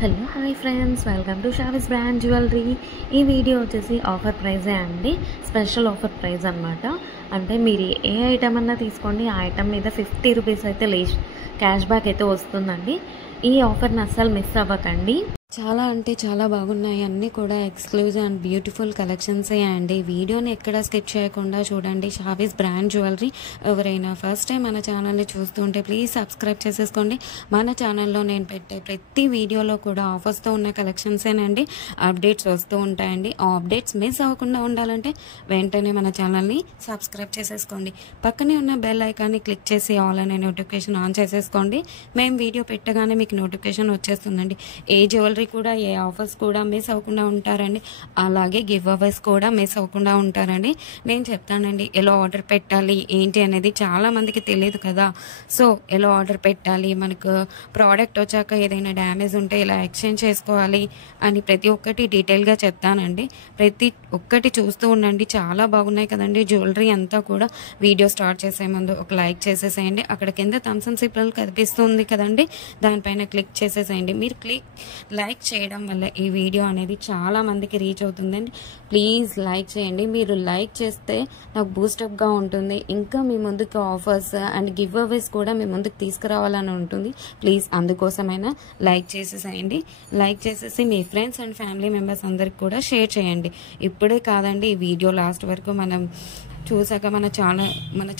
Hello hi friends, welcome to షావిస్ brand jewellery. ఈ video వచ్చేసి ఆఫర్ ప్రైజే అండి, స్పెషల్ ఆఫర్ ప్రైజ్ అనమాట. అంటే మీరు ఏ ఐటమ్ అన్నా తీసుకోండి, ఆ ఐటమ్ మీద 50 రూపీస్ అయితే క్యాష్ బ్యాక్ అయితే వస్తుందండి. ఈ ఆఫర్ని అస్సలు మిస్ అవ్వకండి. చాలా అంటే చాలా బాగున్నాయి, అన్నీ కూడా ఎక్స్క్లూజివ్ అండ్ బ్యూటిఫుల్ కలెక్షన్సే అండి. వీడియోని ఎక్కడ స్కిప్ చేయకుండా చూడండి. షావిస్ బ్రాండ్ జ్యువెలరీ. ఎవరైనా ఫస్ట్ టైం మన ఛానల్ని చూస్తుంటే ప్లీజ్ సబ్స్క్రైబ్ చేసేసుకోండి. మన ఛానల్లో నేను పెట్టే ప్రతి వీడియోలో కూడా ఆఫర్స్తో ఉన్న కలెక్షన్సేనండి, అప్డేట్స్ వస్తూ ఉంటాయండి. ఆ అప్డేట్స్ మిస్ అవ్వకుండా ఉండాలంటే వెంటనే మన ఛానల్ని సబ్స్క్రైబ్ చేసేసుకోండి. పక్కనే ఉన్న బెల్ ఐకాన్ని క్లిక్ చేసి ఆల్ అనే నోటిఫికేషన్ ఆన్ చేసేసుకోండి. మేము వీడియో పెట్టగానే మీకు నోటిఫికేషన్ వచ్చేస్తుందండి. ఏ జ్యువెలరీ కూడా, ఏ ఆఫర్స్ కూడా మిస్ అవ్వకుండా ఉంటారండి. అలాగే గివ్ అవేస్ కూడా మిస్ అవ్వకుండా ఉంటారండి. నేను చెప్తానండి ఎలా ఆర్డర్ పెట్టాలి ఏంటి అనేది. చాలా మందికి తెలియదు కదా. సో ఎలా ఆర్డర్ పెట్టాలి, మనకు ప్రోడక్ట్ వచ్చాక ఏదైనా డ్యామేజ్ ఉంటే ఎలా ఎక్స్చేంజ్ చేసుకోవాలి అని ప్రతి ఒక్కటి డీటెయిల్గా చెప్తానండి. ప్రతి ఒక్కటి చూస్తూ ఉండండి. చాలా బాగున్నాయి కదండి జ్యువెలరీ అంతా కూడా. వీడియో స్టార్ట్ చేసే ముందు ఒక లైక్ చేసేసేయండి. అక్కడ కింద థమ్స్ అప్ సింబల్ కనిపిస్తుంది కదండి, దానిపైన క్లిక్ చేసేసేయండి. మీరు లైక్ చేయడం వల్ల ఈ వీడియో అనేది చాలా మందికి రీచ్ అవుతుందండి. ప్లీజ్ లైక్ చేయండి. మీరు లైక్ చేస్తే నాకు బూస్టప్గా ఉంటుంది. ఇంకా మీ ముందుకు ఆఫర్స్ అండ్ గివ్ అవేస్ కూడా మీ ముందుకు తీసుకురావాలని ఉంటుంది. ప్లీజ్ అందుకోసమైనా లైక్ చేసేసేయండి. లైక్ చేసేసి మీ ఫ్రెండ్స్ అండ్ ఫ్యామిలీ మెంబర్స్ అందరికి కూడా షేర్ చేయండి. ఇప్పుడే కాదండి, ఈ వీడియో లాస్ట్ వరకు మనం చూసాక మన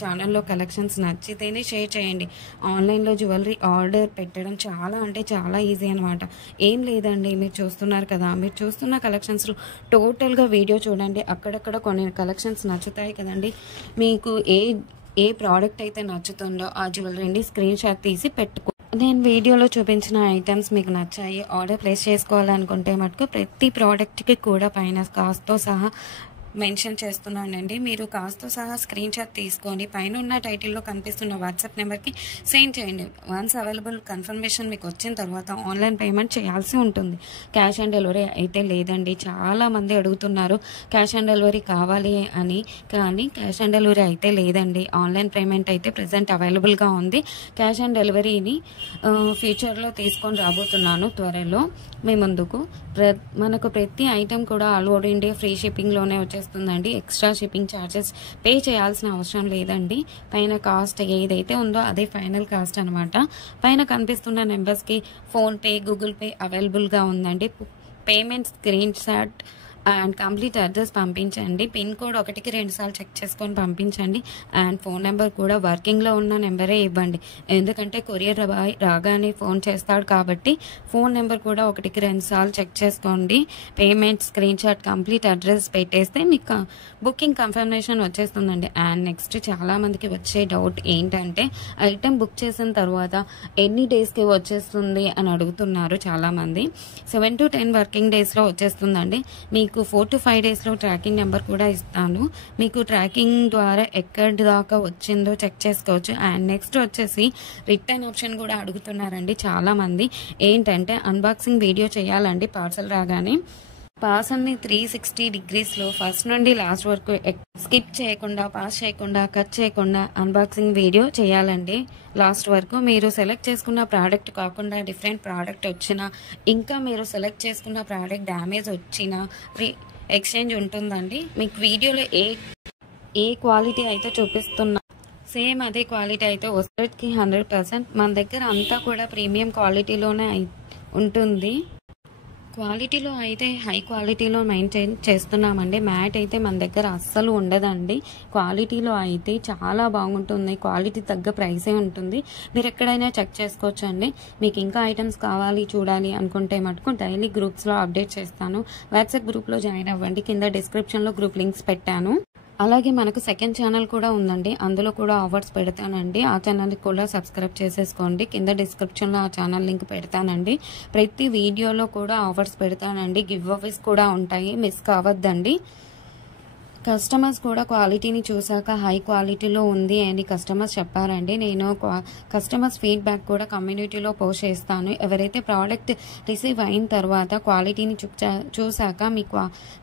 ఛానల్లో కలెక్షన్స్ నచ్చితేనే షేర్ చేయండి. ఆన్లైన్లో జ్యువెలరీ ఆర్డర్ పెట్టడం చాలా అంటే చాలా ఈజీ అనమాట. ఏం లేదండి, మీరు చూస్తున్నారు కదా, మీరు చూస్తున్న కలెక్షన్స్లో టోటల్గా వీడియో చూడండి. అక్కడక్కడ కొన్ని కలెక్షన్స్ నచ్చుతాయి కదండి. మీకు ఏ ప్రోడక్ట్ అయితే నచ్చుతుందో ఆ జ్యువెలరీని స్క్రీన్ షాట్ తీసి పెట్టుకో. నేను వీడియోలో చూపించిన ఐటమ్స్ మీకు నచ్చాయి, ఆర్డర్ ప్లేస్ చేసుకోవాలనుకుంటే మటుకు ప్రతి ప్రోడక్ట్కి కూడా పైన కాస్ట్తో సహా మెన్షన్ చేస్తున్నానండి. మీరు కాస్ట్తో సహా స్క్రీన్ షాట్ తీసుకొని పైన ఉన్న టైటిల్లో కనిపిస్తున్న వాట్సాప్ నెంబర్కి సెండ్ చేయండి. వన్స్ అవైలబుల్ కన్ఫర్మేషన్ మీకు వచ్చిన తర్వాత ఆన్లైన్ పేమెంట్ చేయాల్సి ఉంటుంది. క్యాష్ ఆన్ డెలివరీ అయితే లేదండి. చాలా మంది అడుగుతున్నారు క్యాష్ ఆన్ డెలివరీ కావాలి అని, కానీ క్యాష్ ఆన్ డెలివరీ అయితే లేదండి. ఆన్లైన్ పేమెంట్ అయితే ప్రజెంట్ అవైలబుల్గా ఉంది. క్యాష్ ఆన్ డెలివరీని ఫ్యూచర్లో తీసుకొని రాబోతున్నాను త్వరలో మీ ముందుకు. మనకు ప్రతి ఐటెం కూడా ఆల్ ఓవర్ ఇండియా ఫ్రీ షిప్పింగ్లోనే వచ్చేస్తుందండి. ఎక్స్ట్రా షిప్పింగ్ ఛార్జెస్ పే చేయాల్సిన అవసరం లేదండి. పైన కాస్ట్ ఏదైతే ఉందో అదే ఫైనల్ కాస్ట్ అనమాట. పైన కనిపిస్తున్న నెంబర్స్కి ఫోన్పే, గూగుల్ పే అవైలబుల్గా ఉందండి. Payment screen shot and complete address పంపించండి. పిన్ కోడ్ 1కి 2 సార్లు చెక్ చేసుకొని పంపించండి. అండ్ ఫోన్ నెంబర్ కూడా వర్కింగ్లో ఉన్న నెంబరే ఇవ్వండి. ఎందుకంటే కొరియర్ బాయ్ రాగానే ఫోన్ చేస్తాడు కాబట్టి ఫోన్ నెంబర్ కూడా 1కి 2 సార్లు చెక్ చేసుకోండి. Payment screen shot, complete address పెట్టేస్తే మీకు బుకింగ్ కన్ఫర్మేషన్ వచ్చేస్తుందండి. అండ్ నెక్స్ట్ చాలామందికి వచ్చే డౌట్ ఏంటంటే ఐటెం బుక్ చేసిన తర్వాత ఎన్ని డేస్కి వచ్చేస్తుంది అని అడుగుతున్నారు చాలామంది. 7 to 10 వర్కింగ్ డేస్లో వచ్చేస్తుందండి. మీకు 4 to 5 డేస్లో ట్రాకింగ్ నెంబర్ కూడా ఇస్తాను. మీకు ట్రాకింగ్ ద్వారా ఎక్కడి దాకా వచ్చిందో చెక్ చేసుకోవచ్చు. అండ్ నెక్స్ట్ వచ్చేసి రిటర్న్ ఆప్షన్ కూడా అడుగుతున్నారండి చాలామంది. ఏంటంటే అన్బాక్సింగ్ వీడియో చేయాలండి పార్సల్ రాగానే. పార్సల్ని 360 డిగ్రీస్లో ఫస్ట్ నుండి లాస్ట్ వరకు స్కిప్ చేయకుండా, పాస్ చేయకుండా, కట్ చేయకుండా అన్బాక్సింగ్ వీడియో చేయాలండి లాస్ట్ వరకు. మీరు సెలెక్ట్ చేసుకున్న ప్రోడక్ట్ కాకుండా డిఫరెంట్ ప్రోడక్ట్ వచ్చినా, ఇంకా మీరు సెలెక్ట్ చేసుకున్న ప్రోడక్ట్ డ్యామేజ్ వచ్చినా ఫ్రీ ఎక్స్చేంజ్ ఉంటుందండి. మీకు వీడియోలో ఏ క్వాలిటీ అయితే చూపిస్తున్నా సేమ్ అదే క్వాలిటీ అయితే వస్తుంది 100%. మన దగ్గర అంతా కూడా ప్రీమియం క్వాలిటీలోనే ఉంటుంది. క్వాలిటీలో అయితే హై క్వాలిటీలో మెయింటైన్ చేస్తున్నామండి. మ్యాట్ అయితే మన దగ్గర అస్సలు ఉండదండి. క్వాలిటీలో అయితే చాలా బాగుంటుంది. క్వాలిటీ తగ్గ ప్రైసే ఉంటుంది. మీరు ఎక్కడైనా చెక్ చేసుకోవచ్చు అండి. మీకు ఇంకా ఐటమ్స్ కావాలి చూడాలి అనుకుంటే మటుకు డైలీ గ్రూప్స్లో అప్డేట్ చేస్తాను. వాట్సాప్ గ్రూప్లో జాయిన్ అవ్వండి. కింద డిస్క్రిప్షన్లో గ్రూప్ లింక్స్ పెట్టాను. అలాగే మనకు సెకండ్ ఛానల్ కూడా ఉందండి, అందులో కూడా ఆఫర్స్ పెడతానండి. ఆ ఛానల్కి కూడా సబ్స్క్రైబ్ చేసేసుకోండి. కింద డిస్క్రిప్షన్లో ఆ ఛానల్ లింక్ పెడతానండి. ప్రతి వీడియోలో కూడా ఆఫర్స్ పెడతానండి. గివ్ అవేస్ కూడా ఉంటాయి, మిస్ కావద్దండి. కస్టమర్స్ కూడా క్వాలిటీని చూసాక హై క్వాలిటీలో ఉంది అని కస్టమర్స్ చెప్పారండి. నేను కస్టమర్స్ ఫీడ్బ్యాక్ కూడా కమ్యూనిటీలో పోస్ట్ చేస్తాను. ఎవరైతే ప్రోడక్ట్ రిసీవ్ అయిన తర్వాత క్వాలిటీని చూసాక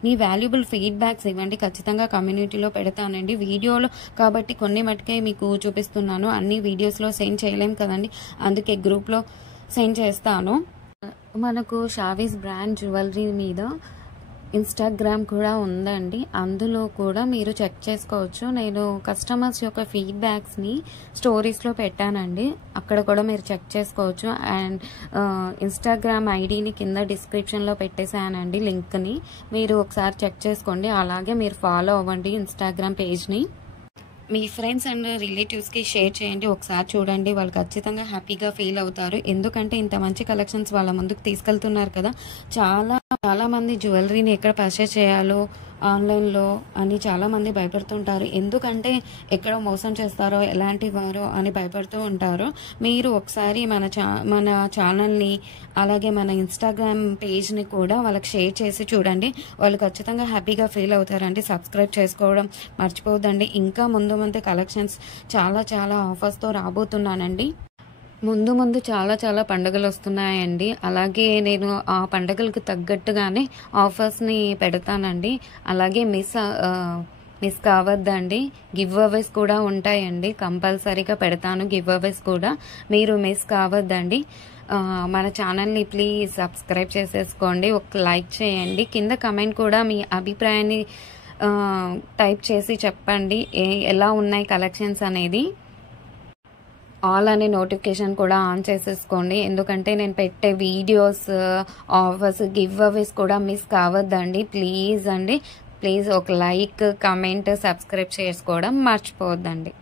మీ వాల్యుబుల్ ఫీడ్బ్యాక్స్ ఇవ్వండి. ఖచ్చితంగా కమ్యూనిటీలో పెడతానండి. వీడియోలో కాబట్టి కొన్ని మటుకే మీకు చూపిస్తున్నాను, అన్ని వీడియోస్లో సెండ్ చేయలేం కదండి, అందుకే గ్రూప్లో సెండ్ చేస్తాను. మనకు షావీస్ బ్రాండ్ జ్యువెలరీ మీద ఇన్స్టాగ్రామ్ కూడా ఉందండి. అందులో కూడా మీరు చెక్ చేసుకోవచ్చు. నేను కస్టమర్స్ యొక్క ఫీడ్బ్యాక్స్ని స్టోరీస్లో పెట్టానండి, అక్కడ కూడా మీరు చెక్ చేసుకోవచ్చు. అండ్ ఇన్స్టాగ్రామ్ ఐడిని కింద డిస్క్రిప్షన్లో పెట్టేశానండి లింక్ని, మీరు ఒకసారి చెక్ చేసుకోండి. అలాగే మీరు ఫాలో అవ్వండి ఇన్స్టాగ్రామ్ పేజ్ని. మీ ఫ్రెండ్స్ అండ్ రిలేటివ్స్కి షేర్ చేయండి, ఒకసారి చూడండి, వాళ్ళు ఖచ్చితంగా హ్యాపీగా ఫీల్ అవుతారు. ఎందుకంటే ఇంత మంచి కలెక్షన్స్ వాళ్ళ ముందుకు తీసుకెళ్తున్నారు కదా. చాలా మంది జ్యువెలరీని ఎక్కడ పర్చేస్ చేయాలో ఆన్లైన్లో అని చాలామంది భయపడుతుంటారు. ఎందుకంటే ఎక్కడ మోసం చేస్తారో ఎలాంటి వారో అని భయపడుతూ ఉంటారు. మీరు ఒకసారి మన ఛానల్ని అలాగే మన ఇన్స్టాగ్రామ్ పేజ్ని కూడా వాళ్ళకి షేర్ చేసి చూడండి, వాళ్ళు ఖచ్చితంగా హ్యాపీగా ఫీల్ అవుతారండి. సబ్స్క్రైబ్ చేసుకోవడం మర్చిపోవద్దండి. ఇంకా ముందు కలెక్షన్స్ చాలా ఆఫర్స్తో రాబోతున్నానండి. ముందు చాలా పండుగలు వస్తున్నాయండి. అలాగే నేను ఆ పండుగలకు తగ్గట్టుగానే ఆఫర్స్ని పెడతానండి. అలాగే మిస్ కావద్దండి. గివ్ అవేస్ కూడా ఉంటాయండి, కంపల్సరీగా పెడతాను గివ్ అవేస్ కూడా, మీరు మిస్ కావద్దండి. మన ఛానల్ని ప్లీజ్ సబ్స్క్రైబ్ చేసేసుకోండి, ఒక లైక్ చేయండి, కింద కమెంట్ కూడా మీ అభిప్రాయాన్ని టైప్ చేసి చెప్పండి ఎలా ఉన్నాయి కలెక్షన్స్ అనేది. ఆల్ అనే నోటిఫికేషన్ కూడా ఆన్ చేసేసుకోండి, ఎందుకంటే నేను పెట్టే వీడియోస్ ఆఫర్స్ గివ్ అవేస్ కూడా మిస్ కావద్దండి. ప్లీజ్ ఒక లైక్, కమెంట్, సబ్స్క్రైబ్ చేసుకోవడం మర్చిపోవద్దండి.